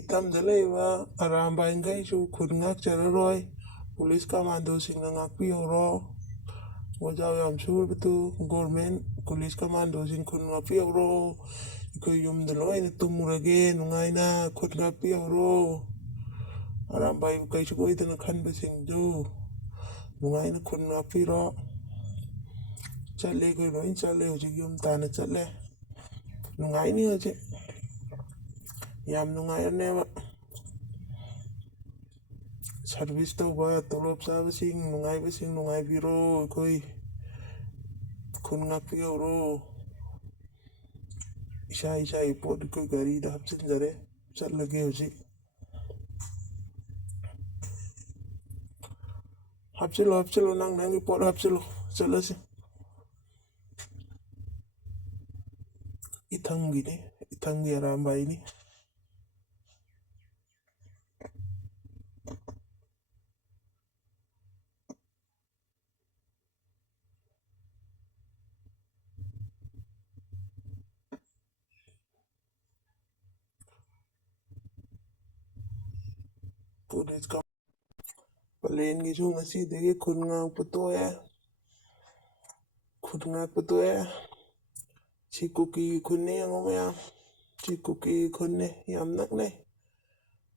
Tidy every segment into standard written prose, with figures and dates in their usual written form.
ꯏꯇꯝꯗ ꯂꯩꯕ ꯑꯔꯥꯝꯕꯥꯏꯈꯩꯁꯨ ꯈꯨꯟ ꯉꯥꯛꯆꯔꯔꯣꯏ, ꯄꯨꯂꯤꯁ ꯀꯃꯥꯟꯗꯣꯁꯤꯡꯅ ꯉꯥꯛꯄꯤꯍꯧꯔꯣ꯫ ꯋꯥꯖꯥꯎ ꯌꯥꯝ ꯁꯨꯔꯕꯗꯨ ꯒꯣꯔꯃꯦꯟ ꯄꯨꯂꯤꯁ ꯀꯃꯥꯟꯗꯣꯁꯤꯡ ꯈꯨꯟ ꯉꯥꯛꯄꯤꯍꯧꯔꯣ꯫ ꯑꯩꯈꯣꯏ ꯌꯨꯝꯗ ꯂꯣꯏꯅ ꯇꯨꯝꯃꯨꯔꯒꯦ ꯅꯨꯡꯉꯥꯏꯅ, ꯈꯨꯟ ꯉꯥꯛꯄꯤꯍꯧꯔꯣ꯫ ꯑꯔꯥꯝꯕꯥꯏꯕꯨ ꯀꯩꯁꯨ ꯑꯣꯏꯗꯅ ꯈꯟꯕꯁꯤꯡꯗꯨ ꯅꯨꯡꯉꯥꯏꯅ ꯈꯨꯟ ꯉꯥꯛꯄꯤꯔꯣ꯫ ꯆꯠꯂꯦ, ꯑꯩꯈꯣꯏ ꯂꯣꯏ ꯆꯠꯂꯦ, ꯍꯧꯖꯤꯛ ꯌꯨꯝ ꯇꯥꯟꯅ ꯆꯠꯂꯦ꯫ ꯅꯨꯡꯉꯥꯏꯅꯤ ꯍꯧꯖꯤꯛ, ꯌꯥꯝ ꯅꯨꯡꯉꯥꯏꯔꯅꯦꯕ꯫ ꯁꯥꯔꯚꯤꯁ ꯇꯧꯕ ꯇꯣꯂꯣꯞ ꯆꯥꯕꯁꯤꯡ, ꯅꯨꯡꯉꯥꯏꯕꯁꯤꯡ ꯅꯨꯡꯉꯥꯏꯕꯤꯔꯣ, ꯑꯩꯈꯣই ꯈꯨꯟ ꯉꯥꯛꯄꯤꯍꯧꯔꯣ꯫ ꯏꯁꯥꯒꯤ ꯄꯣꯠ ꯑꯩꯈꯣꯏ ꯒꯥꯔꯤꯗ ꯍꯥꯞꯆꯤꯟꯖꯔꯦ, ꯆꯠꯂꯒꯦ ꯍꯧꯖꯤꯛ꯫ ꯍꯥꯞꯆꯤꯜꯂꯣ, ꯅꯪꯒꯤ ꯄꯣꯠ ꯍꯥꯞꯆꯤꯜꯂꯣ, ꯆꯠꯂꯁꯤ꯫ ꯏꯊꯪꯒꯤꯅꯤ, ꯏꯊꯪꯒꯤ ꯑꯔꯥꯝꯕꯥꯏꯅꯤ꯫ ꯄꯂꯦꯟꯒꯤꯁꯨ ꯉꯁꯤꯗꯒꯤ ꯈꯨꯟ ꯉꯥꯛꯄ ꯇꯣꯛꯑꯦ꯫ ꯁꯤ ꯀꯨꯀꯤꯒꯤ ꯈꯨꯟꯅꯤ ꯌꯦꯡꯉꯣ ꯃꯌꯥꯝ, ꯁꯤ ꯀꯨꯀꯤꯒꯤ ꯈꯨꯟꯅꯤ, ꯌꯥꯝ ꯅꯛꯅꯩ꯫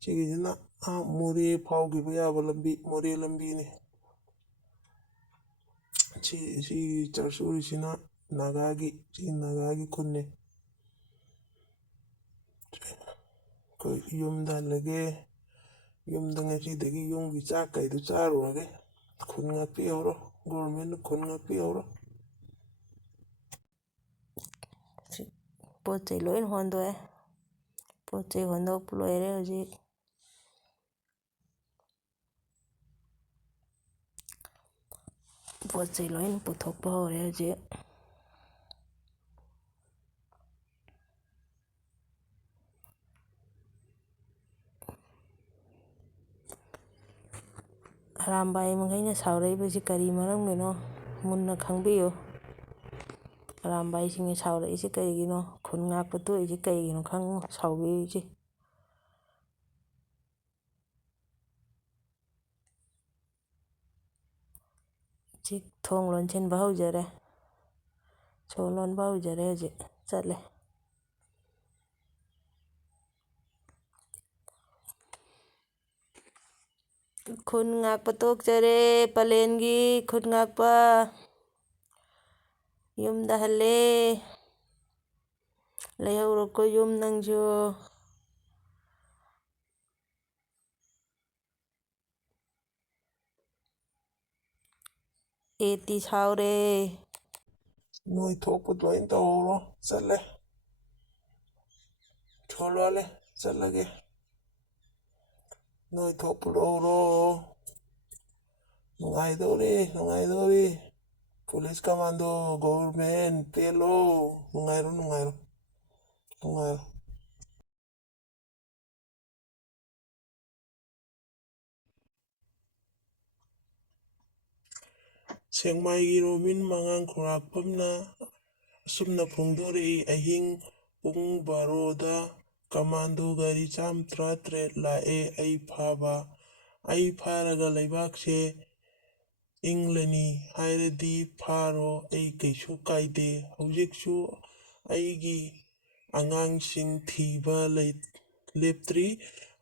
ꯁꯤꯒꯤꯁꯤꯅ ꯃꯣꯔꯦ ꯐꯥꯎꯈꯤꯕ ꯌꯥꯕ ꯂꯝꯕꯤ, ꯃꯣꯔꯦ ꯂꯝꯕꯤꯅꯤ꯫ ꯁꯤ ꯆꯔꯆ ꯎꯔꯤꯁꯤꯅ ꯅꯥꯒꯥꯒꯤ ꯈꯨꯟꯅꯤ꯫ ꯑꯩꯈꯣꯏ ꯌꯨꯝꯗ ꯍꯜꯂꯒꯦ, ꯌꯨꯝꯗ ꯉꯁꯤꯗꯒꯤ ꯌꯨꯝꯒꯤ ꯆꯥꯛ ꯀꯩꯗꯣ ꯆꯥꯔꯨꯔꯒꯦ꯫ ꯈꯨꯟ ꯉꯥꯛꯄꯤꯍꯧꯔꯣ, ꯒꯣꯔꯃꯦꯟꯅ ꯈꯨꯟ ꯉꯥꯛꯄꯤꯍꯧꯔꯣ꯫ ꯄꯣꯠ ꯆꯩ ꯂꯣꯏ ꯍꯣꯟꯗꯣꯛꯑꯦ, ꯄꯣꯠ ꯆꯩ ꯍꯣꯟꯗꯣꯛꯄ ꯂꯣꯏꯔꯦ ꯍꯧꯖꯤꯛ꯫ ꯄꯣꯠ ꯆꯩ ꯂꯣꯏ ꯄꯨꯊꯣꯛꯄ ꯍꯧꯔꯦ ꯍꯧꯖꯤꯛ꯫ ꯑꯔꯥꯝꯕꯥꯏ ꯃꯈꯩꯅ ꯁꯥꯎꯔꯛꯏꯕꯁꯤ ꯀꯔꯤ ꯃꯔꯝꯒꯤꯅꯣ ꯃꯨꯟꯅ ꯈꯪꯕꯤꯌꯨ꯫ ꯑꯔꯥꯝꯕꯥꯏꯁꯤꯡꯅ ꯁꯥꯎꯔꯛꯏꯁꯤ ꯀꯔꯤꯒꯤꯅꯣ, ꯈꯨꯟ ꯉꯥꯛꯄ ꯇꯣꯛꯏꯁꯤ ꯀꯔꯤꯒꯤꯅꯣ ꯈꯪꯉꯨ ꯁꯥꯎꯕꯤꯔꯤꯁꯤ꯫ ꯍꯧꯖꯤꯛ ꯊꯣꯡ ꯂꯣꯟꯁꯤꯟꯕ ꯍꯧꯖꯔꯦ, ꯁꯣ ꯂꯣꯟꯕ ꯍꯧꯖꯔꯦ, ꯍꯧꯖꯤꯛ ꯆꯠꯂꯦ꯫ ꯈꯨꯟ ꯉꯥꯛꯄ ꯇꯣꯛꯆꯔꯦ, ꯄꯂꯦꯟꯒꯤ ꯈꯨꯟ ꯉꯥꯛꯄ ꯌꯨꯝꯗ ꯍꯜꯂꯦ꯫ ꯂꯩꯍꯧꯔꯣꯀꯣ ꯌꯨꯝ ꯅꯪꯁꯨ꯫ ꯑꯦꯇꯤ ꯁꯥꯎꯔꯦ꯫ ꯅꯣꯏ ꯊꯣꯛꯄ ꯂꯣꯏ ꯇꯧꯍꯧꯔꯣ, ꯆꯠꯂꯦ꯫ ꯁꯣ ꯂꯣꯜꯂꯦ, ꯆꯠꯂꯒꯦ꯫ ꯅꯣꯏ ꯊꯣꯛꯄ ꯇꯧꯍꯧꯔꯣ꯫ ꯅꯨꯡꯉꯥꯏꯗꯧꯔꯤ꯫ ꯄꯨꯂꯤꯁ ꯀꯃꯥꯟꯗꯣ, ꯒꯣꯚꯔꯃꯦꯟ, ꯄꯦꯜꯂꯣ, ꯅꯨꯡꯉꯥꯏꯔꯣ꯫ ꯁꯦꯛꯃꯥꯏꯒꯤ ꯔꯣꯕꯤꯟ ꯃꯉꯥꯡ ꯈꯨꯔꯥꯛꯄꯝꯅ ꯑꯁꯨꯝꯅ ꯐꯣꯡꯗꯣꯔꯛꯏ꯫ ꯑꯍꯤꯡ ꯄꯨꯡ 12ꯗ ꯀꯃꯥꯟꯗꯣ ꯒꯥꯔꯤ 137 ꯂꯥꯛꯑꯦ ꯑꯩ ꯐꯥꯔꯒ ꯂꯩꯕꯥꯛꯁꯦ ꯏꯪꯂꯅꯤ ꯍꯥꯏꯔꯗꯤ ꯐꯥꯔꯣ, ꯑꯩ ꯀꯩꯁꯨ ꯀꯥꯏꯗꯦ꯫ ꯍꯧꯖꯤꯛꯁꯨ ꯑꯩꯒꯤ ꯑꯉꯥꯡꯁꯤꯡ ꯊꯤꯕ ꯂꯦꯞꯇ꯭ꯔꯤ꯫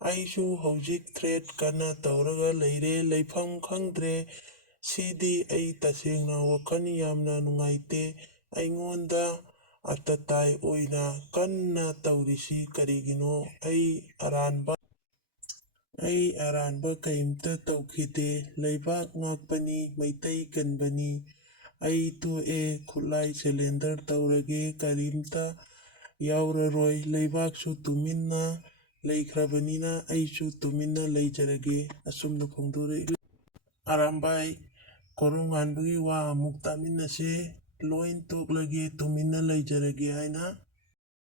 ꯑꯩꯁꯨ ꯍꯧꯖꯤꯛ ꯊ꯭ꯔꯦꯠ ꯀꯟꯅ ꯇꯧꯔꯒ ꯂꯩꯔꯦ, ꯂꯩꯐꯝ ꯈꯪꯗ꯭ꯔꯦ꯫ ꯁꯤꯗꯤ ꯑꯩ ꯇꯁꯦꯡꯅ ꯋꯥꯈꯜ ꯌꯥꯝꯅ ꯅꯨꯡꯉꯥꯏꯇꯦ꯫ ꯑꯩꯉꯣꯟꯗ ꯑꯇꯇꯥꯏ ꯑꯣꯏꯅ ꯀꯟꯅ ꯇꯧꯔꯤꯁꯤ ꯀꯔꯤꯒꯤꯅꯣ? ꯑꯩ ꯑꯔꯥꯟꯕ ꯀꯩꯝꯇ ꯇꯧꯈꯤꯗꯦ꯫ ꯂꯩꯕꯥꯛ ꯉꯥꯛꯄꯅꯤ, ꯃꯩꯇꯩ ꯀꯟꯕꯅꯤ꯫ ꯑꯩ ꯇꯣꯛꯑꯦ, ꯈꯨꯠꯂꯥꯏ ꯁꯦꯂꯦꯟꯗꯔ ꯇꯧꯔꯒꯦ, ꯀꯔꯤꯝꯇ ꯌꯥꯎꯔꯔꯣꯏ꯫ ꯂꯩꯕꯥꯛꯁꯨ ꯇꯨꯃꯤꯟꯅ ꯂꯩꯈ꯭ꯔꯕꯅꯤꯅ ꯑꯩꯁꯨ ꯇꯨꯃꯤꯟꯅ ꯂꯩꯖꯔꯒꯦ꯫ ꯑꯁꯨꯝꯅ ꯐꯣꯡꯗꯣꯔꯛꯏ꯫ ꯑꯔꯥꯝꯕꯥꯏ ꯀꯣꯔꯧꯉꯥꯟꯕꯒꯤ ꯋꯥ ꯑꯃꯨꯛ ꯇꯥꯃꯤꯟꯅꯁꯦ꯫ ꯂꯣꯏ ꯇꯣꯛꯂꯒꯦ, ꯇꯨꯃꯤꯟꯅ ꯂꯩꯖꯔꯒꯦ ꯍꯥꯏꯅ